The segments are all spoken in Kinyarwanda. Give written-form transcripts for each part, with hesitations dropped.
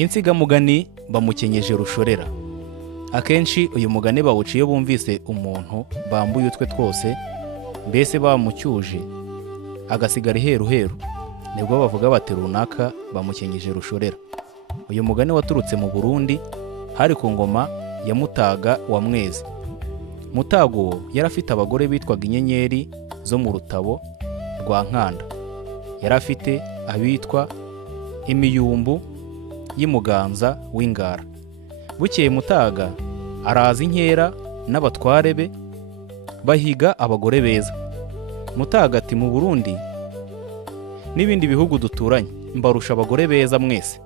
Insigamugani bamukenyeje rushorera. Akenshi uyu mugani bawuciye bumvise umuntu bambuye utwe twose, mbese bamucyuje agasigara iheruheru, nibwo bavuga bati runaka bamukenyeje rushorera. Uyu mugani waturutse mu Burundi, hari ku ngoma ya Mutaga wa Mwezi. Mutaga uwo yari afite abagore bitwaga inyenyeri zo mu rutabo rwa Nkanda. Yari afite abitwa imiyumbu y'Imuganza w'Ingara. Bukeye Mutaga araza inkera n'abatware be bahiga abagore beza. Mutaga ati mu Burundi n'ibindi bihugu duturanye mbarusha abagore beza mwese.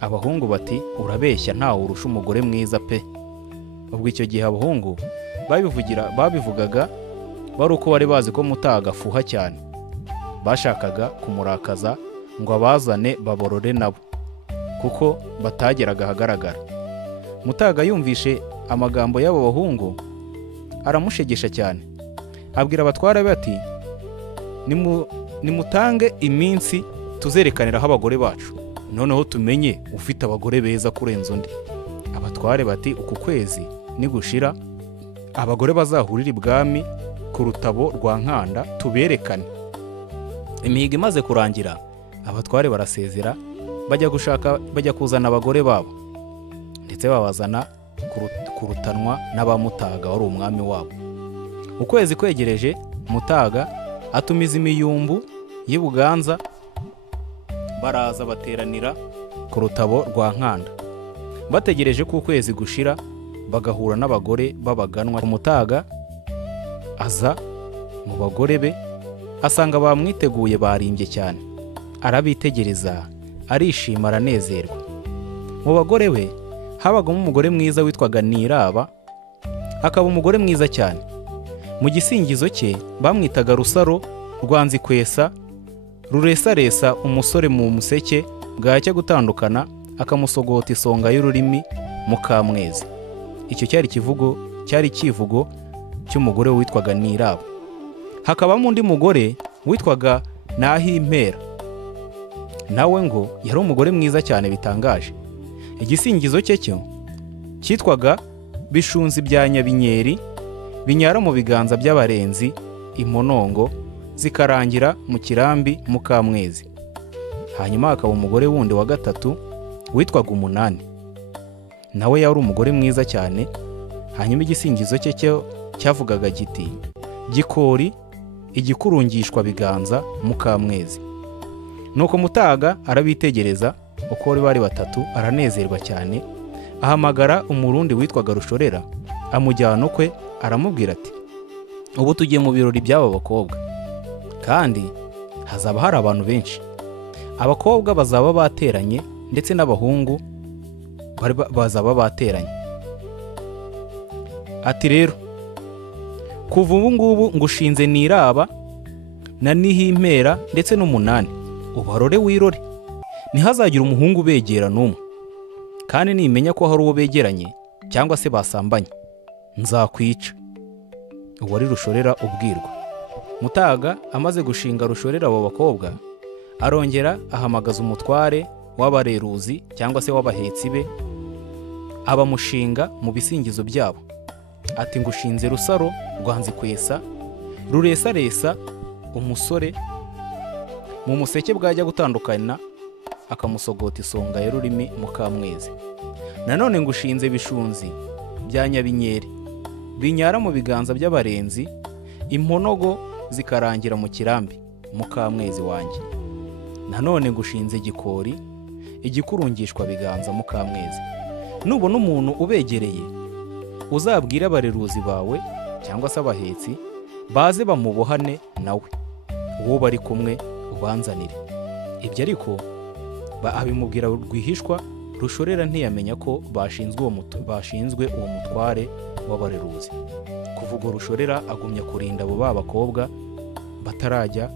Abahungu bati urabeshya ntawe urusha umugore mwiza pe. Ubwo icyo gihe abahungu babivugaga bari uko bari bazi ko Mutaga afuha cyane. Bashakaga kumurakaza ngo abazane baborore nabo, kuko batageraga ahagaragara. Mutaga yumvishe amagambo y'abo bahungu aramushegesha cyane. Abwira abatware be ati nimutange iminsi tuzerekaniraho abagore bacu, noneho tumenye ufite abagore beza kurenza undi. Abatware bati uku kwezi nigushira abagore bazahurira ibwami ku rutabo rwa Nkanda tuberekane. Imihigo imaze kurangira, abatware barasezera bajya kuzana abagore babo, ndetse babazana kurutanwa n'abamutaga wari umwami wabo. Ukwezi kwegereje, Mutaga atumiza imiyumbu y'Ibuganza, baraza bateranira ku rutabo rwa Nkanda. Bategereje ko ukwezi gushira bagahura n'abagore babaganwa. Mutaga aza mu bagore be asanga bamwiteguye barimbye cyane. Arabitegereza arishima aranezerwa. Mu bagore be habagamo umugore mwiza witwaga Niraba, akaba umugore mwiza cyane. Mu gisingizo cye bamwitaga Rusaro Rwanzikwesa, ruresaresa umusore mu museke, bwacya gutandukana akamusogota isonga y'ururimi Mukamwezi. Icyo cyari ikivugo cy'umugore witwaga Niraba. Hakabamo undi mugore witwaga Nahimpera, nawe ngo yari umugore mwiza cyane bitangaje. Igisingizo cye cyo cyitwaga Bishunzi bya Nyabinyeri, binyara mu biganza by'abarenzi imonongo, zikarangira mu kirambi Mukamwezi. Hanyuma hakaba umugore wundi wa gatatu witwaga Umunani, nawe yari umugore mwiza cyane. Hanyuma igisingizo cye cyo cyavugaga giti Gikori igikurungishwa biganza Mukamwezi. Nuko Mutaga arabitegereza uko bari batatu, aranezerwa cyane. Ahamagara umurundi witwaga Rushorera, amujyana ukwe, aramubwira ati ubu tugiye mu birori by'aba bakobwa, kandi hazaba hari abantu benshi. Abakobwa bazaba bateranye ndetse n'abahungu bazaba bateranye. Ati rero kuva ubu ngubu ngushinze Niraba na Nihimpera ndetse n'Umunani, ubarore wirore, ntihazagira umuhungu begera n'umwe, kandi nimenya ko hari uwo begeranye cyangwa se basambanye nzakwica. Uwo ari Rushorera ubwirwa. Mutaga amaze gushinga Rushorera abo bakobwa, arongera ahamagaza umutware w'abareruzi cyangwa se w'abahetsi be, abamushinga mu bisingizo byabo. Ati ngushinze Rusaro Rwanzikwesa, ruresaresa umusore mu museke, bwajya gutandukana akamusogota isonga y'ururimi Mukamwezi. Nanone ngushinze Bishunzi bya Nyabinyeri, binyara mu biganza by'abarenzi imponogo, zikarangira mu kirambi Mukamwezi wanjye. Nanone ngushinze Gikori igikurungishwa biganza Mukamwezi. Nubona umuntu ubegereye, uzabwire abareruzi bawe cyangwa se abahetsi baze bamubohane nawe, uwo bari kumwe ubanzanire. Ibyo ariko abimubwira rwihishwa. Rushorera ntiyamenya ko bashinzwe uwo mutware w'abareruzi. Kuvuga Rushorera agumya kurinda abo bakobwa batarajya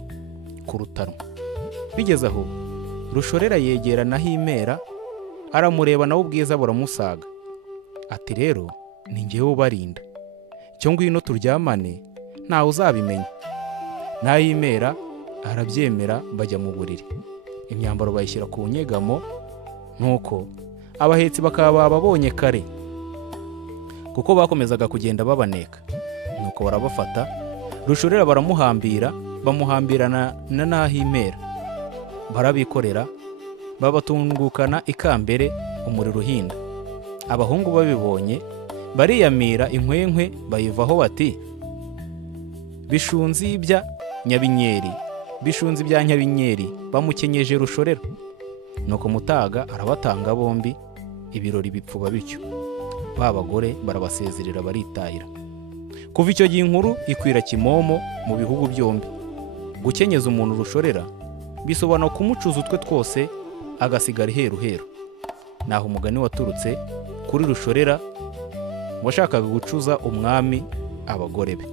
ku rutanwa. Bigeze aho Rushorera yegera Nahimpera, aramureba nawe ubwiza buramusaga. Ati rero ni njyewe ubarinda, cyo ngwino turyamane ntawe uzabimenya. Nahimpera arabyemera, bajya mu buriri. Imyambaro bayishyira ku nyegamo, nuko abahetsi bakaba bababonye kare kuko bakomezaga kugenda babaneka. Nuko barabafata, Rushorera baramuhambira, bamuhambirana na Nahimera, barabikorera, babatungukana ikambere umuriro uhinda. Abahungu babibonye bariyamira inkwenkwe bayivaho bati, bishunzi bya Nyabinyeri, bishunzi bya Nyabinyeri bamukenyeje Rushorera. Nuko Mutaga arabatanga bombi, ibirori bipfuba bityo. Ba bagore barabasezerera baritahira. Kuva icyo gihe inkuru ikwira kimomo mu bihugu byombi. Gukenyeza umuntu Rushorera bisobanura kumucuza utwe twose agasigara iheruheru. Naho umugani waturutse kuri Rushorera washakaga gucuza umwami abagore be.